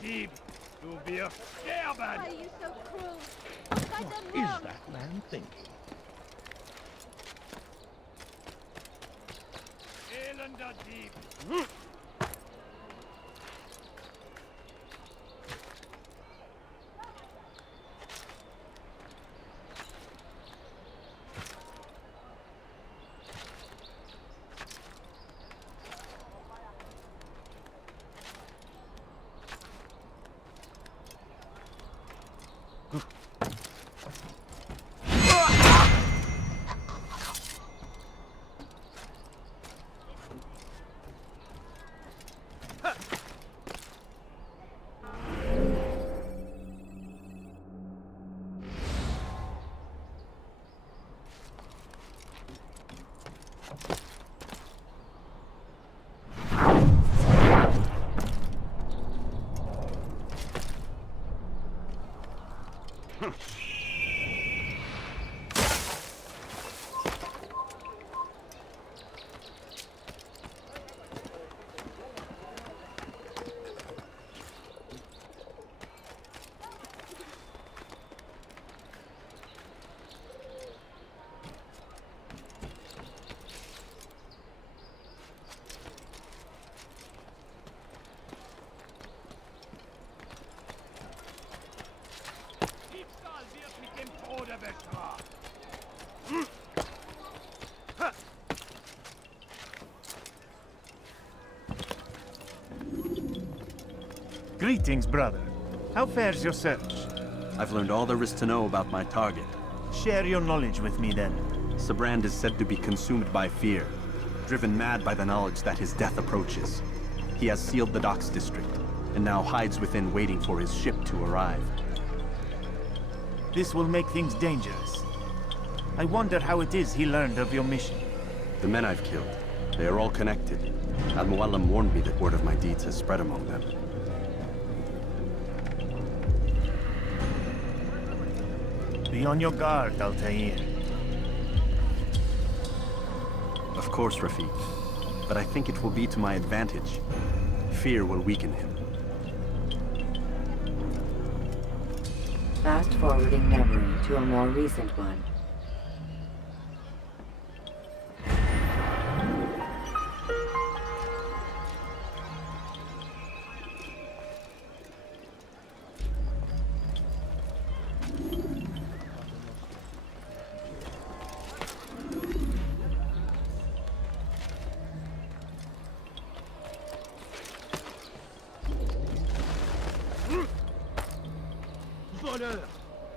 Dieb, du wirst sterben! Why are you so cruel? What have I done Is wrong? that man thinking? Elender Dieb! Diebstahl wird mit dem Tode bestraft! Greetings, brother. How fares your search? I've learned all there is to know about my target. Share your knowledge with me, then. Sabrand is said to be consumed by fear, driven mad by the knowledge that his death approaches. He has sealed the docks district, and now hides within waiting for his ship to arrive. This will make things dangerous. I wonder how it is he learned of your mission. The men I've killed, they are all connected. Al-Muallim warned me that word of my deeds has spread among them. Be on your guard, Altair. Of course, Rafiq. But I think it will be to my advantage. Fear will weaken him. Fast-forwarding memory to a more recent one. Voleur!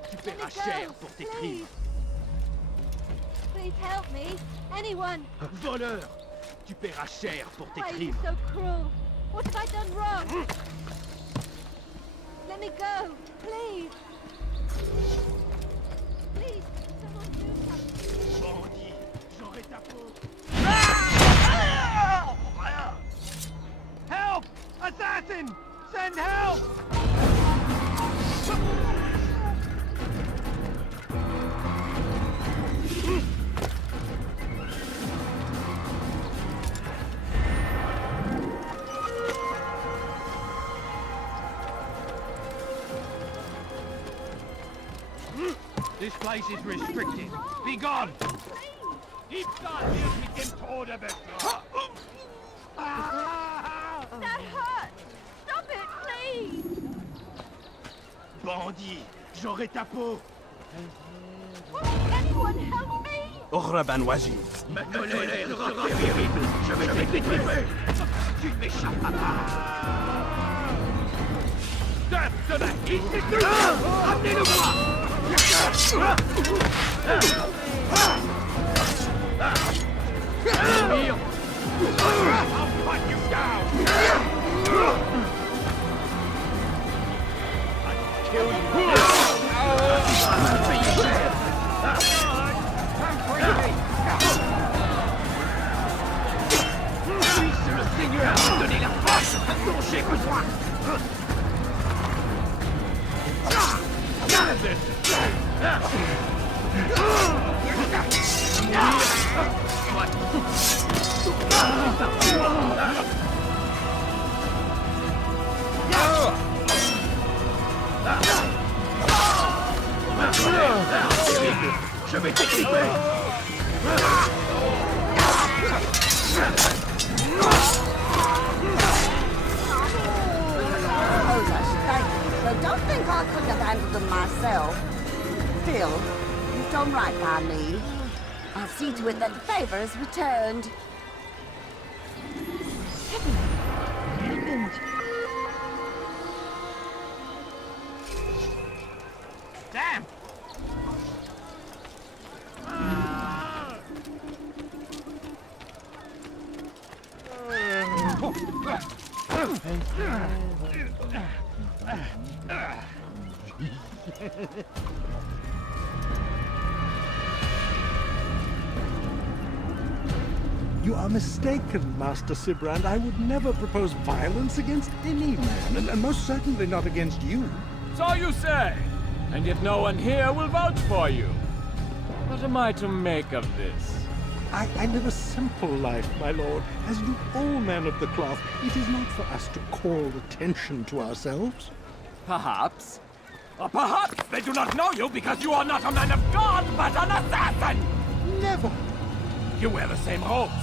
Tu paieras Let me cher go, pour tes please. crimes! Please help me. Anyone. Voleur! Tu paieras cher pour tes Why are you crimes! so cruel? What have I done wrong? Let me go, please. Please, someone do something. Bandit! J'aurai ta peau! Help! Assassin! Send help! This place is restricted. Be gone! Diebstahl wird mit dem Tode bestraft! That hurt! Stop it, please! Bandit! J'aurai ta peau! Won't anyone help me? Ughra ban Wajid. Ma colère sera terrible! Je vais t'exécuter! Tu ne m'échapperas pas! Demain, ici tout le monde! Amenez-le-moi! I'll hunt you down! I'll kill you! Puisse le Seigneur me donner la force dont j'ai besoin! Je vais t'équiper. Those are stinky, so don't think I couldn't have handled them myself. Still, you've done right by me. I'll see to it that the favor is returned. Damn! You are mistaken, Master Sibrand. I would never propose violence against any man, and most certainly not against you. So you say, and yet no one here will vouch for you. What am I to make of this? I live a simple life, my lord, as do all men of the cloth. It is not for us to call attention to ourselves. Perhaps. Or perhaps they do not know you because you are not a man of God, but an assassin! Never! You wear the same robes.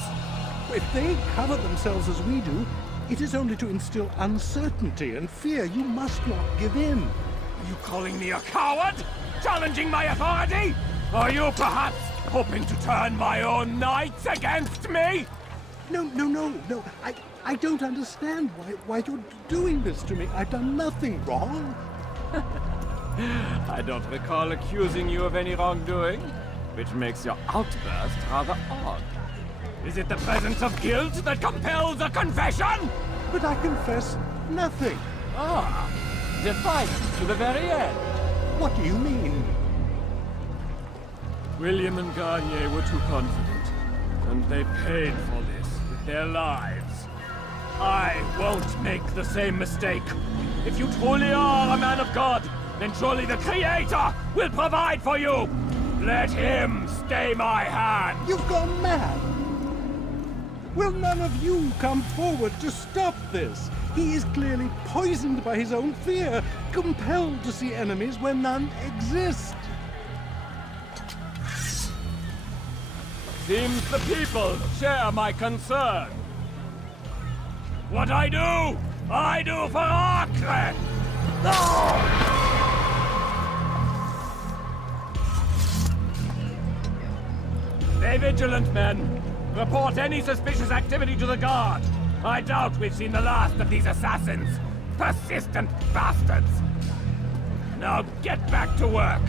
If they cover themselves as we do, it is only to instill uncertainty and fear. You must not give in. Are you calling me a coward? Challenging my authority? Are you perhaps hoping to turn my own knights against me? No. I don't understand why you're doing this to me. I've done nothing wrong. I don't recall accusing you of any wrongdoing, which makes your outburst rather odd. Is it the presence of guilt that compels a confession? But I confess nothing. Ah, defiant to the very end. What do you mean? William and Garnier were too confident, and they paid for this with their lives. I won't make the same mistake. If you truly are a man of God, then surely the Creator will provide for you. Let him stay my hand. You've gone mad. Will none of you come forward to stop this? He is clearly poisoned by his own fear, compelled to see enemies where none exist. Seems the people share my concern. What I do for Acre! Stay vigilant, men. Report any suspicious activity to the guard. I doubt we've seen the last of these assassins. Persistent bastards. Now get back to work.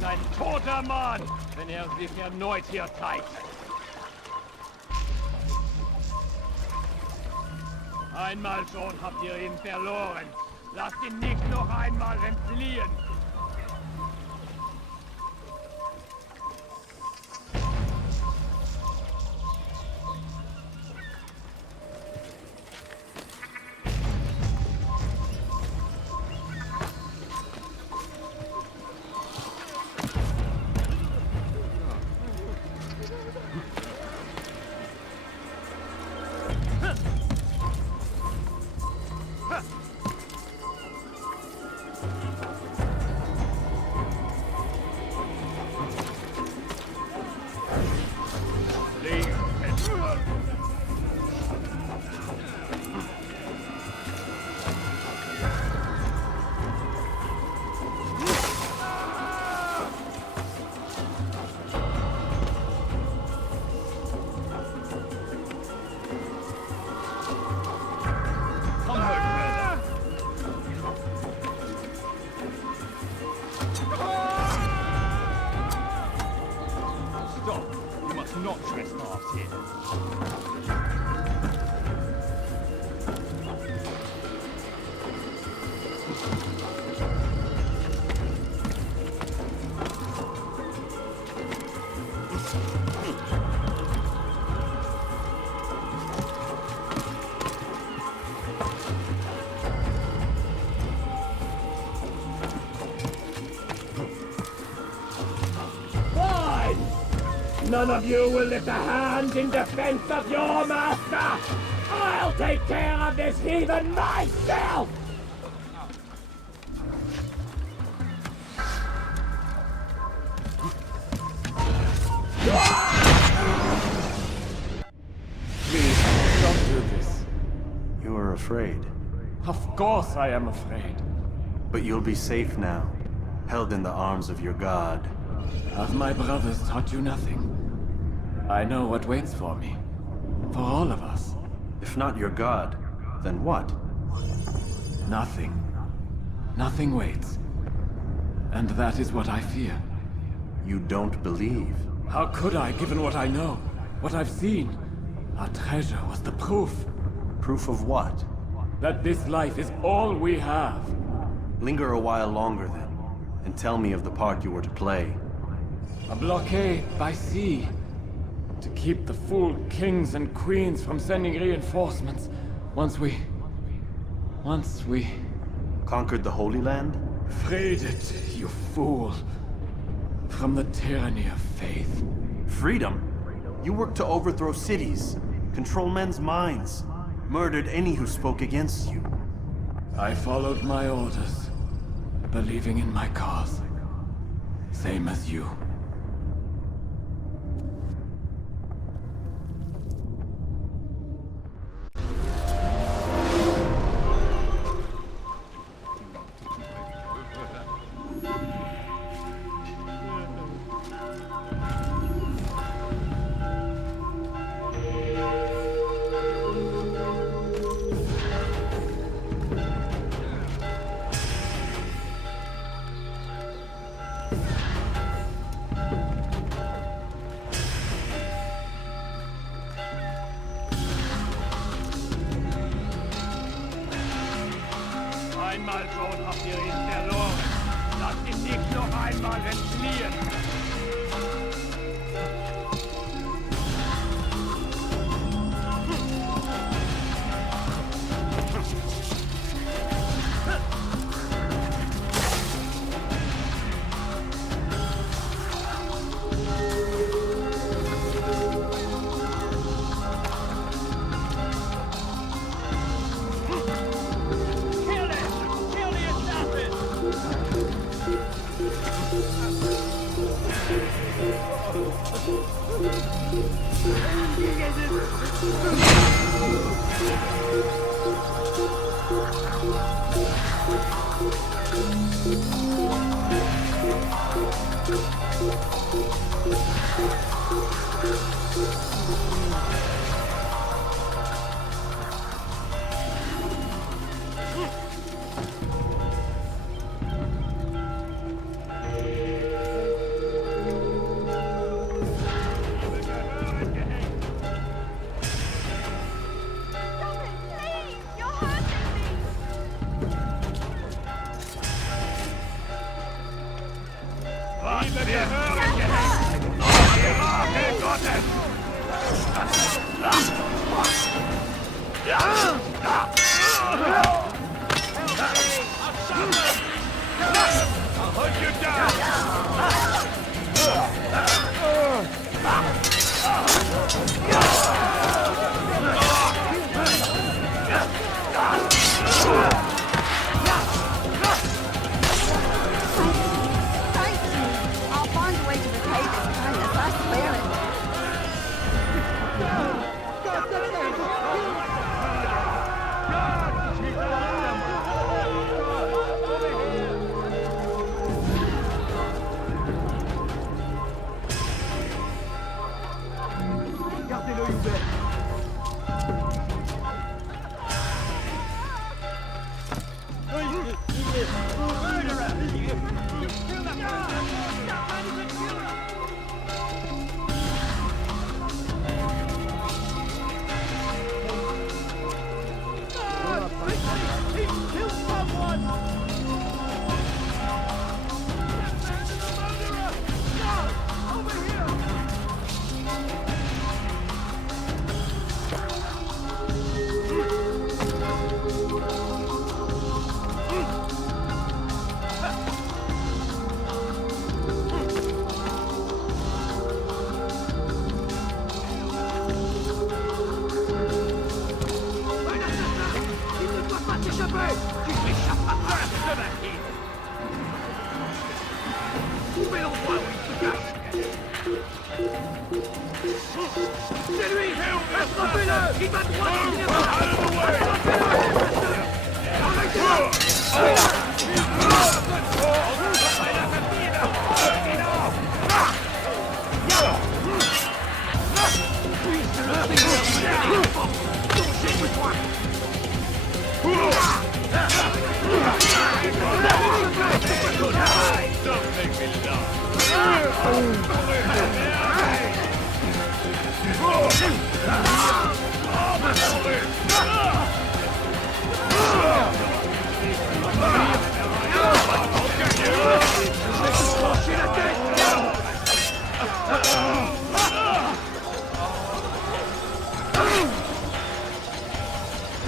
Ein toter Mann, wenn sich erneut hier zeigt. Einmal schon habt ihr ihn verloren. Lasst ihn nicht noch einmal entfliehen. Not trespass here. None of you will lift a hand in defense of your master! I'll take care of this heathen myself! Please, don't do this. You are afraid. Of course I am afraid. But you'll be safe now, held in the arms of your god. Have my brothers taught you nothing? I know what waits for me. For all of us. If not your god, then what? Nothing. Nothing waits. And that is what I fear. You don't believe. How could I, given what I know? What I've seen? Our treasure was the proof. Proof of what? That this life is all we have. Linger a while longer then, and tell me of the part you were to play. A blockade by sea. To keep the fool kings and queens from sending reinforcements. Once we... Conquered the Holy Land? freed it, you fool. From the tyranny of faith. Freedom? You worked to overthrow cities, control men's minds, murdered any who spoke against you. I followed my orders, believing in my cause. Same as you. Einmal schon habt ihr ihn verloren. Lasst ihn nicht noch einmal entfliehen.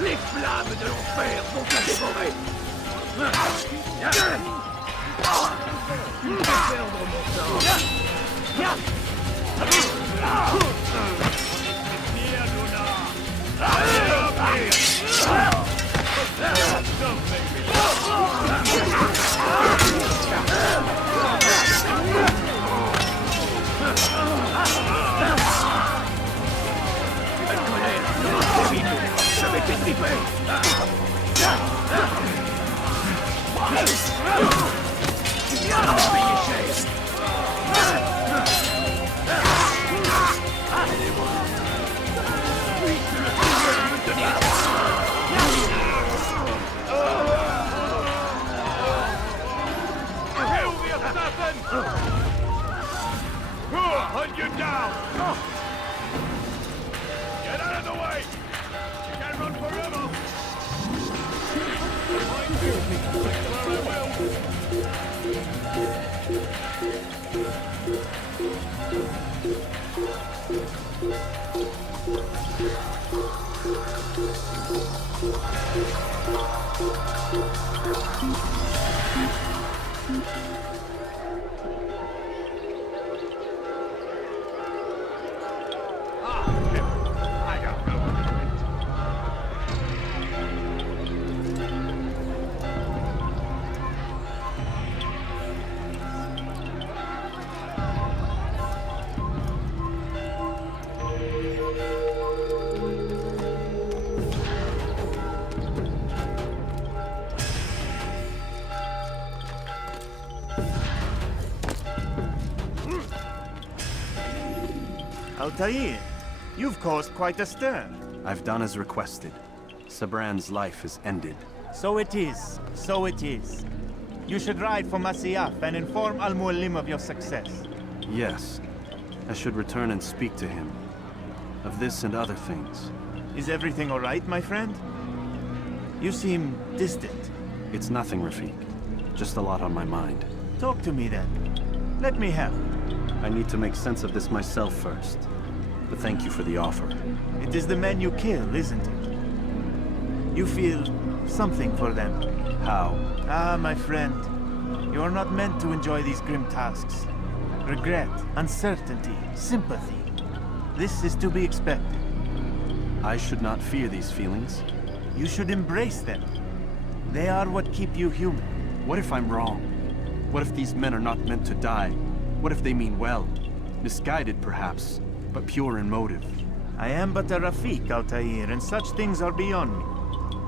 Les flammes de l'enfer vont la dévorer. Tu me fais perdre mon temps. La colère est terrible. Je vais t'étriper. Tu vas payer cher. Hunt you down! Get out of the way! You can't run forever! Altair, you've caused quite a stir. I've done as requested. Sabran's life is ended. So it is. So it is. You should ride for Masyaf and inform Al-Mualim of your success. Yes. I should return and speak to him. Of this and other things. Is everything all right, my friend? You seem distant. It's nothing, Rafik. Just a lot on my mind. Talk to me then. Let me help. I need to make sense of this myself first. But thank you for the offer. It is the men you kill, isn't it? You feel something for them. How? Ah, my friend. You are not meant to enjoy these grim tasks. Regret, uncertainty, sympathy. This is to be expected. I should not fear these feelings. You should embrace them. They are what keep you human. What if I'm wrong? What if these men are not meant to die? What if they mean well? Misguided, perhaps, but pure in motive. I am but a Rafik, Altair, and such things are beyond me.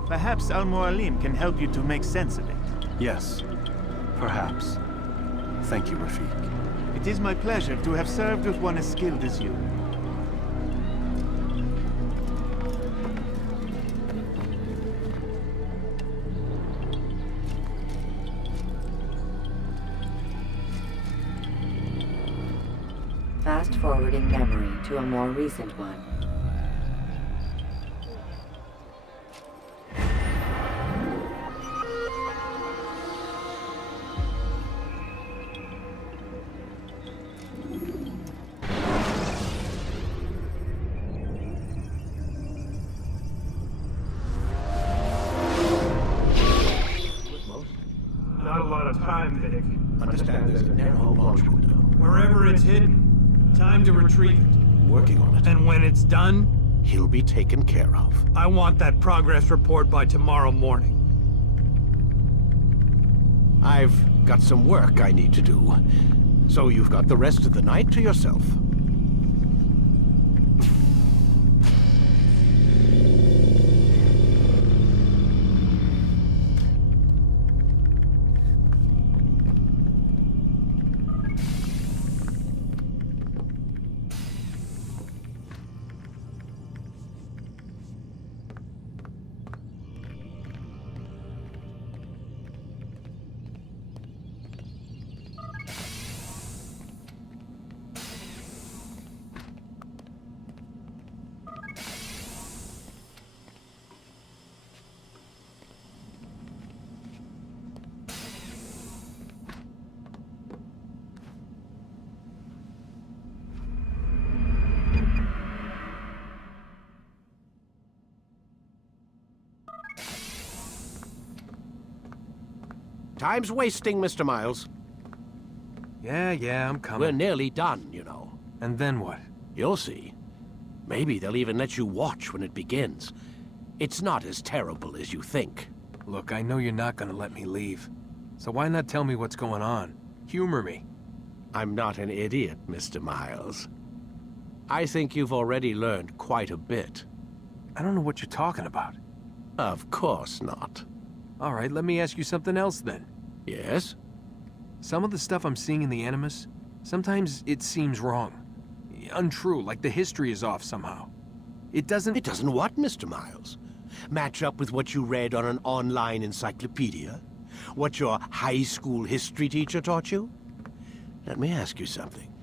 Perhaps Al-Mualim can help you to make sense of it. Yes, perhaps. Thank you, Rafik. It is my pleasure to have served with one as skilled as you. Fast-forwarding memory to a more recent one. Not a lot of time, Vic. Understand there's a narrow launch window. Wherever it's hidden, time to retrieve it. Working on it. And when it's done, He'll be taken care of. I want that progress report by tomorrow morning. I've got some work I need to do. So you've got the rest of the night to yourself. Time's wasting, Mr. Miles. Yeah, I'm coming. We're nearly done, you know. And then what? You'll see. Maybe they'll even let you watch when it begins. It's not as terrible as you think. Look, I know you're not gonna let me leave. So why not tell me what's going on? Humor me. I'm not an idiot, Mr. Miles. I think you've already learned quite a bit. I don't know what you're talking about. Of course not. All right, let me ask you something else then. Yes? Some of the stuff I'm seeing in the Animus, sometimes it seems wrong. Untrue, like the history is off somehow. It doesn't... It doesn't what, Mr. Miles? Match up with what you read on an online encyclopedia? What your high school history teacher taught you? Let me ask you something.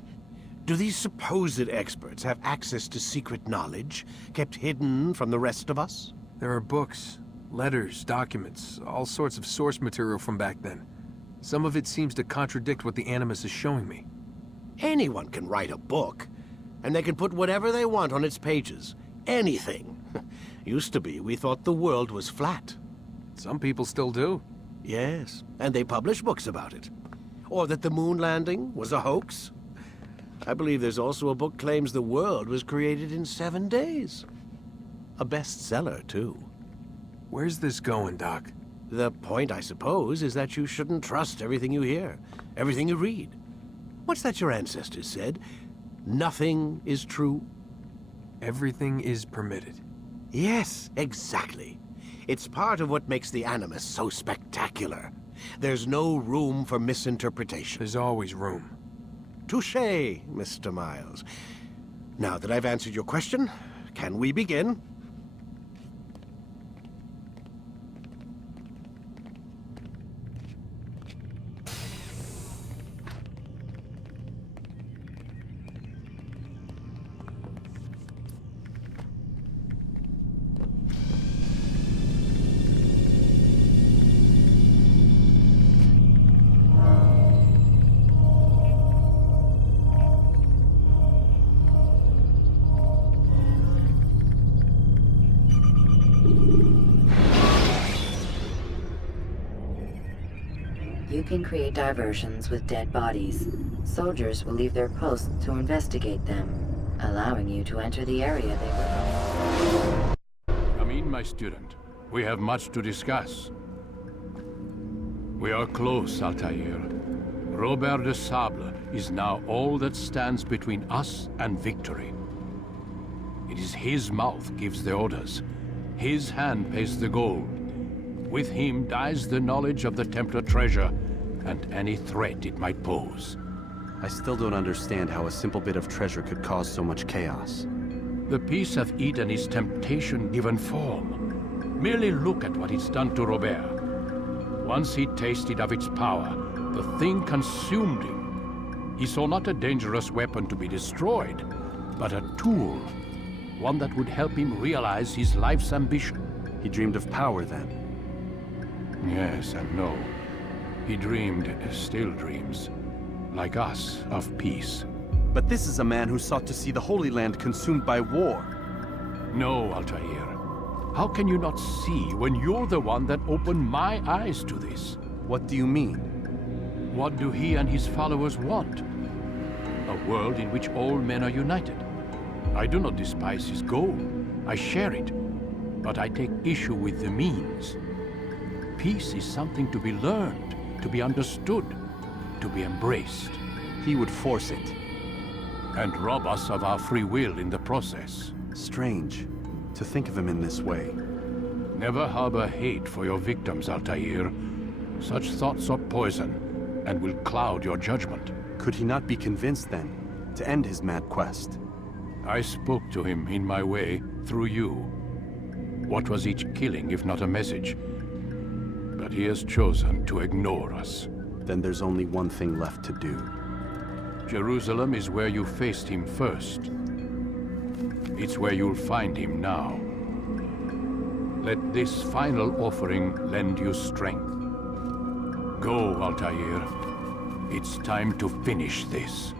Do these supposed experts have access to secret knowledge kept hidden from the rest of us? There are books, letters, documents, all sorts of source material from back then. Some of it seems to contradict what the Animus is showing me. Anyone can write a book, and they can put whatever they want on its pages. Anything. Used to be, we thought the world was flat. Some people still do. Yes, and they publish books about it. Or that the moon landing was a hoax. I believe there's also a book claims the world was created in 7 days. A bestseller, too. Where's this going, Doc? The point, I suppose, is that you shouldn't trust everything you hear, everything you read. What's that your ancestors said? Nothing is true? Everything is permitted. Yes, exactly. It's part of what makes the Animus so spectacular. There's no room for misinterpretation. There's always room. Touché, Mr. Miles. Now that I've answered your question, can we begin? You can create diversions with dead bodies. Soldiers will leave their posts to investigate them, allowing you to enter the area they were in. Come in, my student. We have much to discuss. We are close, Altair. Robert de Sable is now all that stands between us and victory. It is his mouth gives the orders. His hand pays the gold. With him dies the knowledge of the Templar treasure and any threat it might pose. I still don't understand how a simple bit of treasure could cause so much chaos. The piece of Eden is temptation given form. Merely look at what it's done to Robert. Once he tasted of its power, the thing consumed him. He saw not a dangerous weapon to be destroyed, but a tool. One that would help him realize his life's ambition. He dreamed of power then. Yes and no. He dreamed, still dreams, like us, of peace. But this is a man who sought to see the Holy Land consumed by war. No, Altair. How can you not see when you're the one that opened my eyes to this? What do you mean? What do he and his followers want? A world in which all men are united. I do not despise his goal. I share it. But I take issue with the means. Peace is something to be learned, to be understood, to be embraced. He would force it. And rob us of our free will in the process. Strange, to think of him in this way. Never harbor hate for your victims, Altair. Such thoughts are poison, and will cloud your judgment. Could he not be convinced, then, to end his mad quest? I spoke to him in my way, through you. What was each killing, if not a message? But he has chosen to ignore us. Then there's only one thing left to do. Jerusalem is where you faced him first. It's where you'll find him now. Let this final offering lend you strength. Go, Altair. It's time to finish this.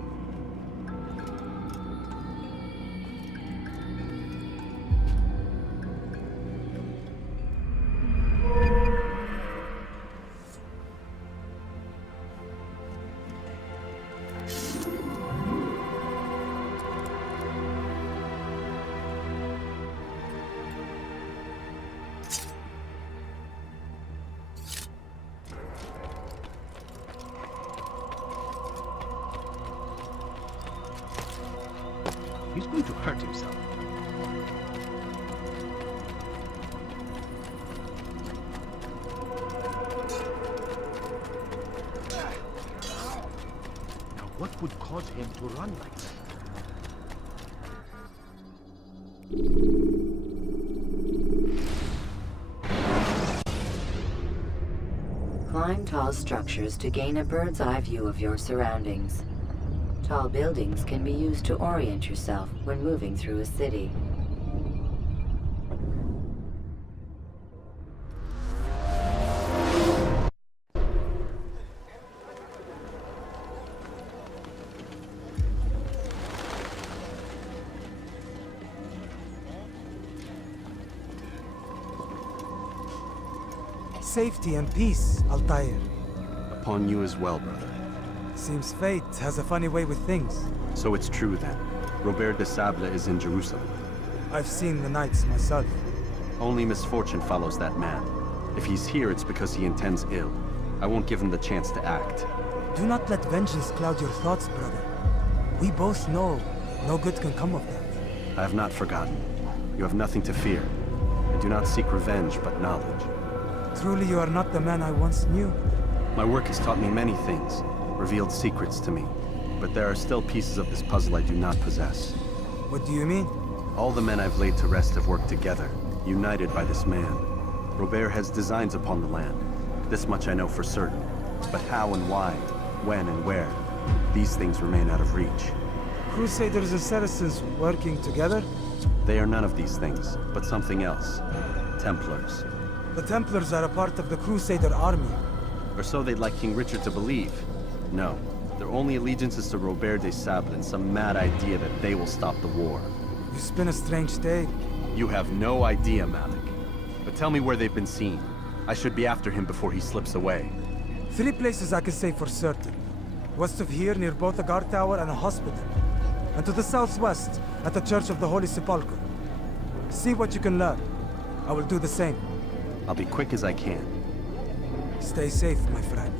He's going to hurt himself. Now, what would cause him to run like that? Climb tall structures to gain a bird's eye view of your surroundings. Tall buildings can be used to orient yourself when moving through a city. Safety and peace, Altair. Upon you as well, brother. Seems fate has a funny way with things. So it's true then. Robert de Sable is in Jerusalem. I've seen the knights myself. Only misfortune follows that man. If he's here, it's because he intends ill. I won't give him the chance to act. Do not let vengeance cloud your thoughts, brother. We both know no good can come of that. I have not forgotten. You have nothing to fear. I do not seek revenge, but knowledge. Truly you are not the man I once knew. My work has taught me many things, revealed secrets to me. But there are still pieces of this puzzle I do not possess. What do you mean? All the men I've laid to rest have worked together, united by this man. Robert has designs upon the land. This much I know for certain. But how and why, when and where, these things remain out of reach. Crusaders and Saracens working together? They are none of these things, but something else. Templars. The Templars are a part of the Crusader army. Or so they'd like King Richard to believe. No, their only allegiance is to Robert de Sable and some mad idea that they will stop the war. You spin a strange tale. You have no idea, Malik. But tell me where they've been seen. I should be after him before he slips away. 3 places I can say for certain. West of here, near both a guard tower and a hospital. And to the southwest, at the Church of the Holy Sepulchre. See what you can learn. I will do the same. I'll be quick as I can. Stay safe, my friend.